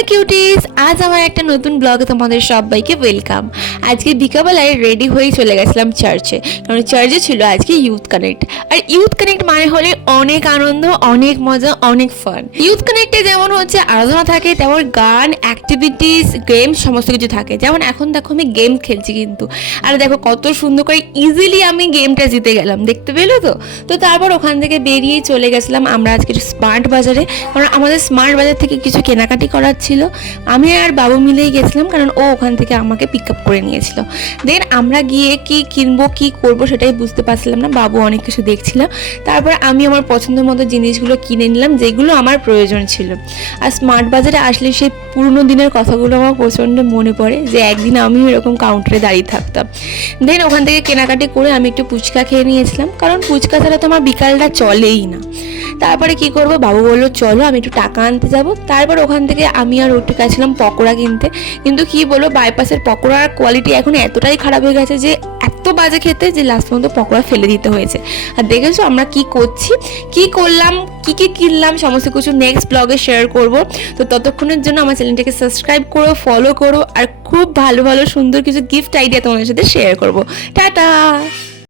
মাই cuties, আজ আমার একটা নতুন ব্লগে তোমাদের সবাইকে ওয়েলকাম। আজকে বিকালবেলায় রেডি হয়ে চলে গেছিলাম চার্চে, কারণ চার্চে ছিল আজকে ইউথ কানেক্ট। আর ইউথ কানেক্ট মানে হলে অনেক আনন্দ, অনেক মজা, অনেক ফান। ইউথ কানেক্টে যেমন হচ্ছে আরাধনা থাকে, তেমন গান, অ্যাক্টিভিটিস, গেম সমস্ত কিছু থাকে। যেমন এখন দেখো আমি গেম খেলছি কিন্তু, আর দেখো কত সুন্দর করে ইজিলি আমি গেমটা জিতে গেলাম, দেখতে পেলো তো। তো তারপর ওখান থেকে বেরিয়ে চলে গেছিলাম আমরা আজকে স্মার্ট বাজারে, কারণ আমাদের স্মার্ট বাজার থেকে কিছু কেনাকাটি করার ছিল। আমি আর বাবু মিলেই গেছিলাম, কারণ ও ওখান থেকে আমাকে পিক আপ করে নিয়েছিল। দেন আমরা গিয়ে কি কিনবো কি করব সেটাই বুঝতে পারছিলাম না, বাবু অনেক কিছু দেখছিল। তারপর আমি আমার পছন্দের মতো জিনিসগুলো কিনে নিলাম, যেগুলো আমার প্রয়োজন ছিল। আর স্মার্ট বাজারে আসলে সেই পুরনো দিনের কথাগুলো আমার প্রচণ্ড মনে পড়ে, যে একদিন আমিও এরকম কাউন্টারে দাঁড়িয়ে থাকতাম। দেন ওখান থেকে কেনাকাটি করে আমি একটু ফুচকা খেয়ে নিয়েছিলাম, কারণ ফুচকা ছাড়া তো আমার বিকালটা চলেই না। তারপরে কি করব, বাবু বললো চলো আমি একটু টাকা আনতে যাব। তারপর ওখান থেকে আমি আর ওটি গেছিলাম পকোড়া কিনতে। কিন্তু কি বলবো, বাইপাসের পকোড়ার কোয়ালিটি এখন এতটাই খারাপ হয়ে গেছে যে এত বাজে খেতে, যে লাস্ট পর্যন্ত পকোড়া ফেলে দিতে হয়েছে। আর দেখেছো আমরা কি করছি, কি করলাম, কি কি কিনলাম, সমস্ত কিছু নেক্সট ব্লগে শেয়ার করব। তো ততক্ষণের জন্য আমার চ্যানেলটাকে সাবস্ক্রাইব করো, ফলো করো, আর খুব ভালো ভালো সুন্দর কিছু গিফট আইডিয়া তোমাদের সাথে শেয়ার করব। টাটা।